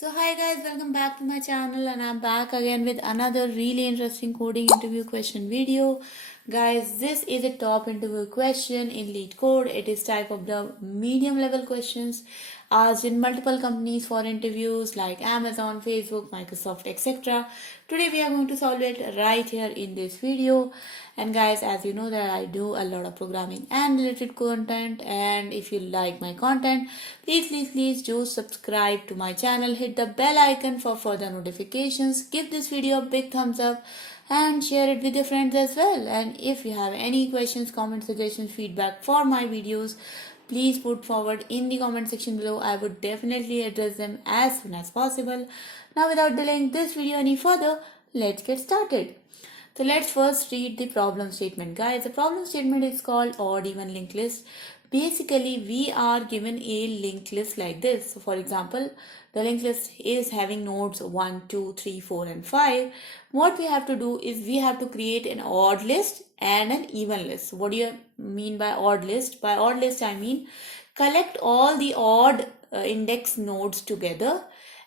So hi guys, welcome back to my channel and I'm back again with another really interesting coding interview question video. Guys, this is a top interview question in Leetcode. It is type of the medium level questions asked in multiple companies for interviews like Amazon, Facebook, Microsoft, etc. Today we are going to solve it right here in this video. And guys, as you know that I do a lot of programming and related content, and if you like my content, please do subscribe to my channel, hit the bell icon for further notifications, give this video a big thumbs up and share it with your friends as well. And if you have any questions, comments, suggestions, feedback for my videos, please put forward in the comment section below. I would definitely address them as soon as possible. Now without delaying this video any further, let's get started. So let's first read the problem statement. Guys, the problem statement is called odd even linked list. Basically, we are given a linked list like this. So for example, the linked list is having nodes 1, 2, 3, 4 and 5. What we have to do is we have to create an odd list and an even list. So what do you mean by odd list? By odd list, I mean collect all the odd index nodes together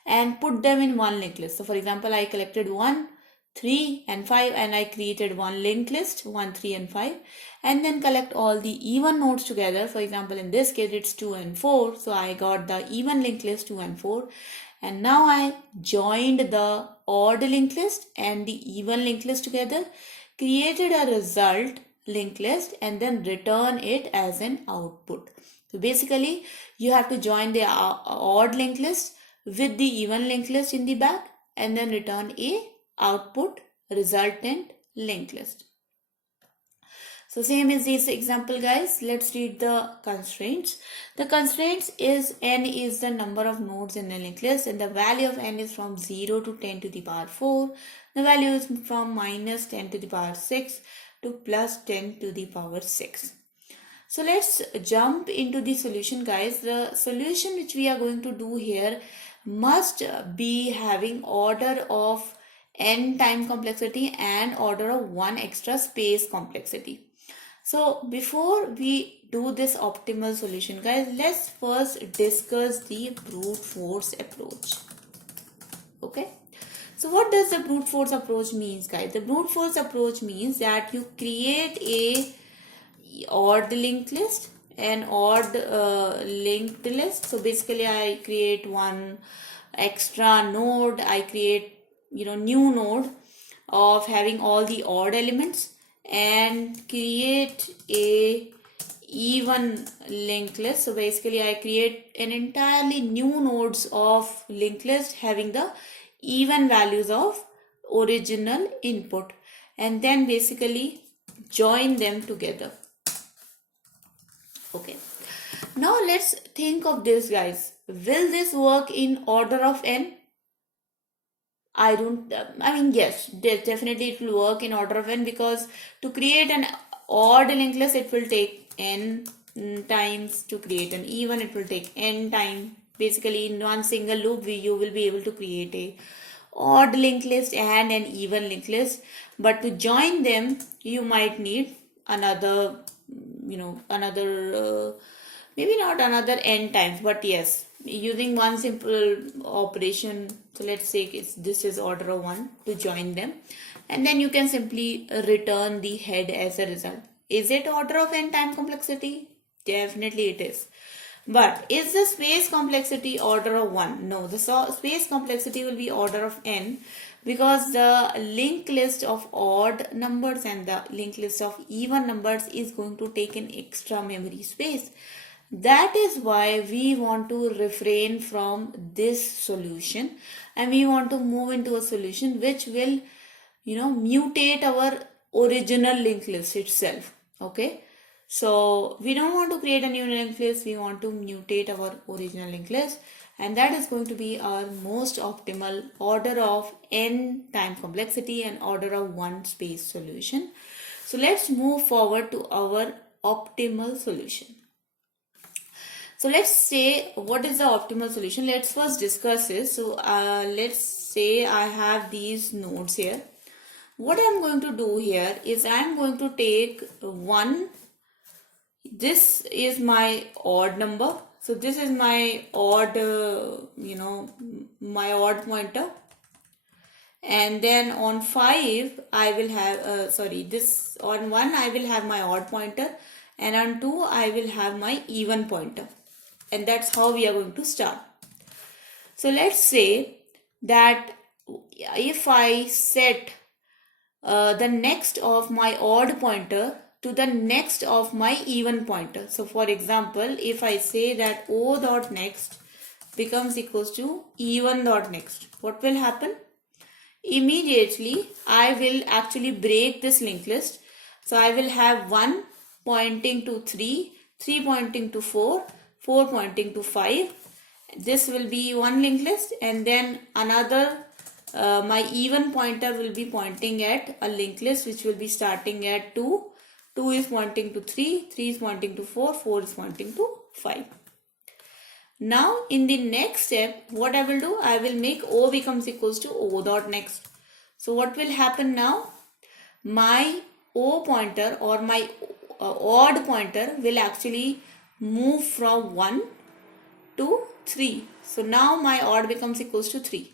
and put them in one linked list. So for example, I collected 1, 3 and 5 and I created one linked list 1, 3 and 5, and then collect all the even nodes together. For example, in this case it's 2 and 4, so I got the even linked list 2 and 4, and now I joined the odd linked list and the even linked list together, created a result linked list and then return it as an output. So basically you have to join the odd linked list with the even linked list in the back and then return a output resultant linked list. So same is this example, guys. Let's read the constraints. The constraints is n is the number of nodes in a linked list and the value of n is from 0 to 10 to the power 4. The value is from minus 10 to the power 6 to plus 10 to the power 6. So let's jump into the solution, guys. The solution which we are going to do here must be having order of n time complexity and order of 1 extra space complexity. So before we do this optimal solution, guys, let's first discuss the brute force approach. Okay. So what does the brute force approach means, guys? The brute force approach means that you create a odd linked list, an odd linked list. So basically I create one extra node, I create new node of having all the odd elements and create a even linked list. So basically I create an entirely new nodes of linked list having the even values of original input and then basically join them together. Okay, now let's think of this, guys. Will this work in order of n? Yes, definitely it will work in order of n, because to create an odd linked list it will take n times, to create an even it will take n time. Basically in one single loop you will be able to create a odd linked list and an even linked list, but to join them you might need another maybe not another n times, but yes, using one simple operation. So let's say this is order of 1 to join them, and then you can simply return the head as a result. Is it order of n time complexity? Definitely it is. But is the space complexity order of 1? No, the space complexity will be order of n, because the linked list of odd numbers and the linked list of even numbers is going to take an extra memory space. That is why we want to refrain from this solution and we want to move into a solution which will mutate our original linked list itself. Okay, so we don't want to create a new linked list, we want to mutate our original linked list, and that is going to be our most optimal order of n time complexity and order of 1 space solution. So let's move forward to our optimal solution. So let's say what is the optimal solution. Let's first discuss this. So let's say I have these nodes here. What I'm going to do here is I'm going to take one. This is my odd number. So this is my odd, my odd pointer. And then on 5 I will have this on 1 I will have my odd pointer, and on 2 I will have my even pointer. And that's how we are going to start. So let's say that if I set the next of my odd pointer to the next of my even pointer. So for example, if I say that O dot next becomes equals to even dot next, what will happen? Immediately I will actually break this linked list. So I will have 1 pointing to 3, 3 pointing to 4, 4 pointing to 5. This will be one linked list, and then another my even pointer will be pointing at a linked list which will be starting at 2. 2 is pointing to 3, 3 is pointing to 4, 4 is pointing to 5. Now in the next step, what I will do, I will make O becomes equals to O dot next. So what will happen now? My O pointer or my odd pointer will actually move from 1 to 3. So now my odd becomes equals to 3.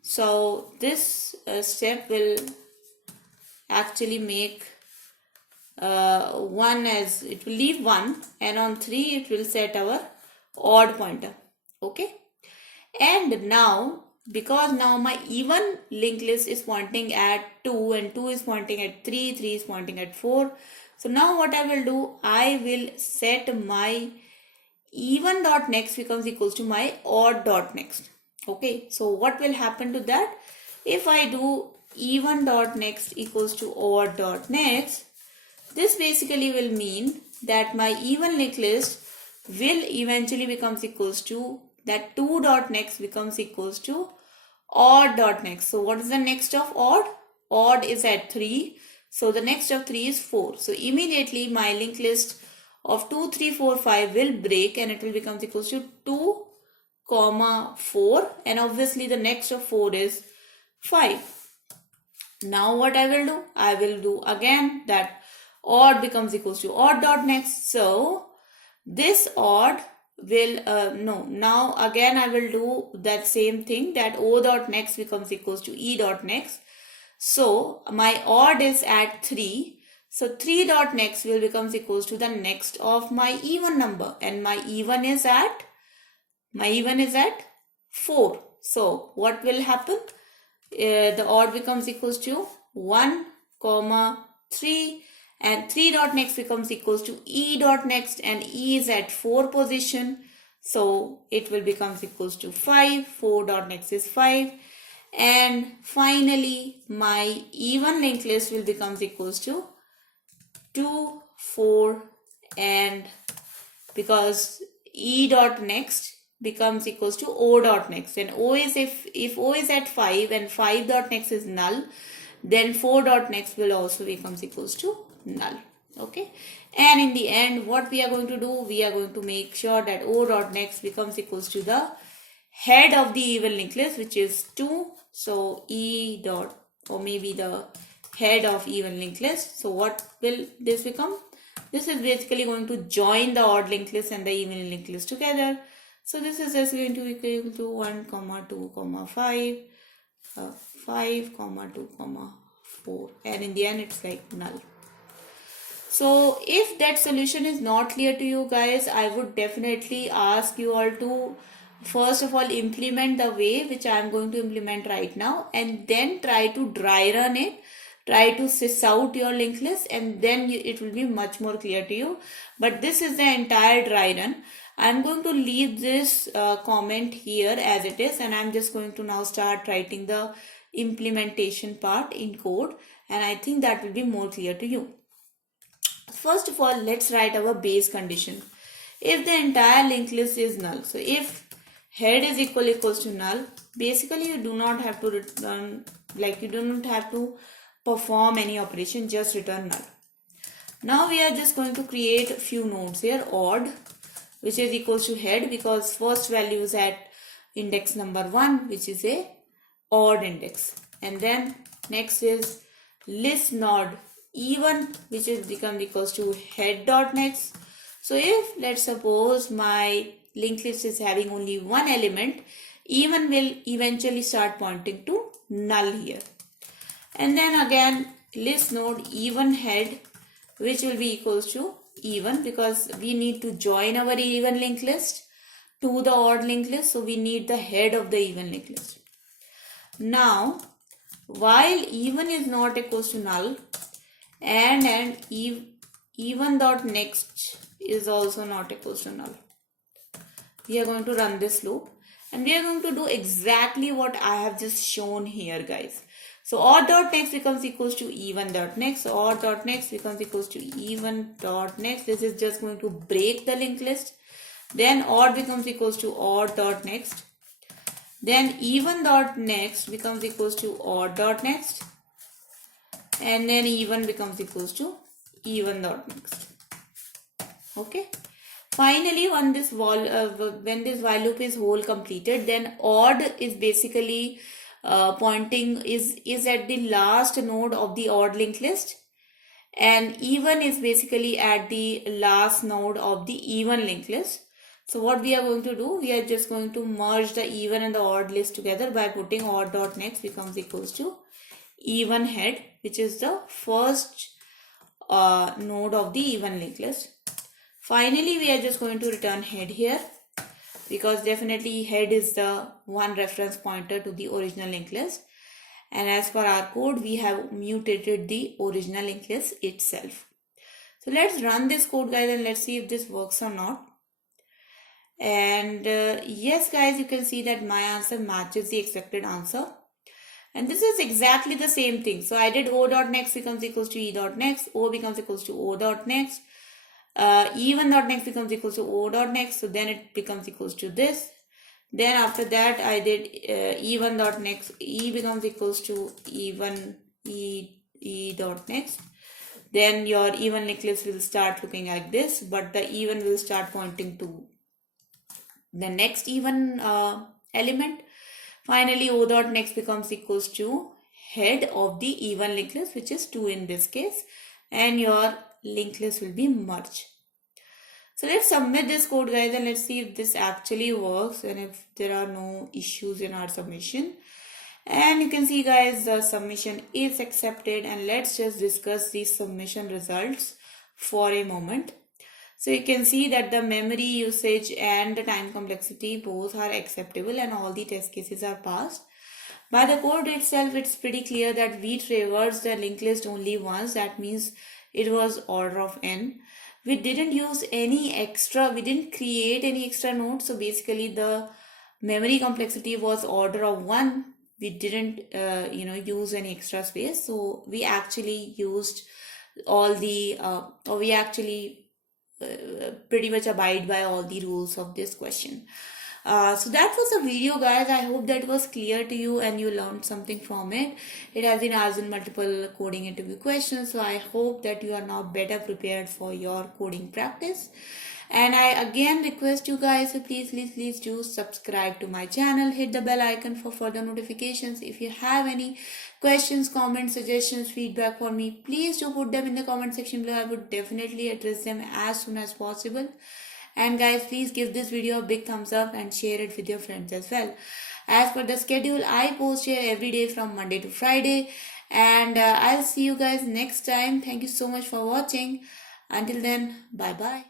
So this step will actually make 1 as, it will leave 1, and on 3 it will set our odd pointer. Okay, and now because now my even linked list is pointing at 2 and 2 is pointing at 3, 3 is pointing at 4. So now what I will do, I will set my even dot next becomes equals to my odd dot next. Okay, so what will happen to that? If I do even dot next equals to odd dot next, this basically will mean that my even linked list will eventually becomes equals to that 2 dot next becomes equals to odd dot next. So what is the next of odd? Odd is at 3. So the next of 3 is 4. So immediately my linked list of 2, 3, 4, 5 will break, and it will become equals to 2, 4, and obviously the next of 4 is 5. Now what I will do? I will do again that odd becomes equals to odd dot next. So this odd will now again I will do that same thing, that O dot next becomes equals to E dot next. So my odd is at 3. So 3 dot next will becomes equals to the next of my even number, and my even is at 4. So what will happen? The odd becomes equals to 1, 3, and 3 dot next becomes equals to E dot next, and E is at 4 position. So it will becomes equals to 5. 4 dot next is 5. And finally my even linked list will becomes equals to 2, 4, and because E dot next becomes equals to O dot next, and O is if O is at 5 and 5 dot next is null, then 4 dot next will also becomes equals to null. Okay, and in the end what we are going to do, we are going to make sure that O dot next becomes equals to the head of the even linked list, which is 2. So E dot, or maybe the head of even linked list. So what will this become? This is basically going to join the odd linked list and the even linked list together. So this is just going to be equal to 1, 2, 5, 5, 2, 4, and in the end it's like null. So if that solution is not clear to you guys, I would definitely ask you all to first of all implement the way which I am going to implement right now, and then try to dry run it, try to sys out your linked list, and then it will be much more clear to you. But this is the entire dry run. I am going to leave this comment here as it is, and I am just going to now start writing the implementation part in code, and I think that will be more clear to you. First of all, let's write our base condition. If the entire linked list is null, so if head is equals to null, basically you do not have to return, like you do not have to perform any operation, just return null. Now we are just going to create a few nodes here. Odd, which is equals to head, because first value is at index number 1, which is a odd index, and then next is list node even, which is become equals to head dot next. So if let's suppose my linked list is having only one element, even will eventually start pointing to null here. And then again list node even head, which will be equals to even, because we need to join our even linked list to the odd linked list, so we need the head of the even linked list. Now while even is not equals to null and even dot next is also not equals to null, we are going to run this loop and we are going to do exactly what I have just shown here, guys. So odd dot next becomes equals to even dot next, odd dot next becomes equals to even dot next. This is just going to break the linked list. Then odd becomes equals to odd dot next. Then even dot next becomes equals to odd dot next. And then even becomes equals to even dot next. Okay. Finally, when this while loop is whole completed, then odd is basically pointing is at the last node of the odd linked list, and even is basically at the last node of the even linked list. So what we are going to do, we are just going to merge the even and the odd list together by putting odd dot next becomes equals to even head, which is the first node of the even linked list. Finally, we are just going to return head here, because definitely head is the one reference pointer to the original linked list. And as per our code, we have mutated the original linked list itself. So let's run this code, guys, and let's see if this works or not. And yes, guys, you can see that my answer matches the expected answer. And this is exactly the same thing. So I did O dot next becomes equals to E dot next, O becomes equals to O dot next. Even dot next becomes equals to O dot next, so then it becomes equals to this. Then after that I did even dot next, E becomes equals to even E dot next. Then your even linked list will start looking like this, but the even will start pointing to the next even element. Finally, O dot next becomes equals to head of the even linked list, which is 2 in this case, and your linked list will be merged. So let's submit this code, guys, and let's see if this actually works and if there are no issues in our submission. And you can see, guys, the submission is accepted, and let's just discuss these submission results for a moment. So you can see that the memory usage and the time complexity both are acceptable and all the test cases are passed. By the code itself, it's pretty clear that we traversed the linked list only once. That means it was order of n. We didn't use any extra, we didn't create any extra nodes. So basically the memory complexity was order of 1. We didn't use any extra space. So we actually used all the pretty much abide by all the rules of this question. So that was the video, guys. I hope that was clear to you and you learned something from it. It has been asked in multiple coding interview questions, so I hope that you are now better prepared for your coding practice. And I again request you guys to please do subscribe to my channel, hit the bell icon for further notifications. If you have any questions, comments, suggestions, feedback for me, please do put them in the comment section below. I would definitely address them as soon as possible. And guys, please give this video a big thumbs up and share it with your friends as well. As per the schedule, I post here every day from Monday to Friday. And I'll see you guys next time. Thank you so much for watching. Until then, bye bye.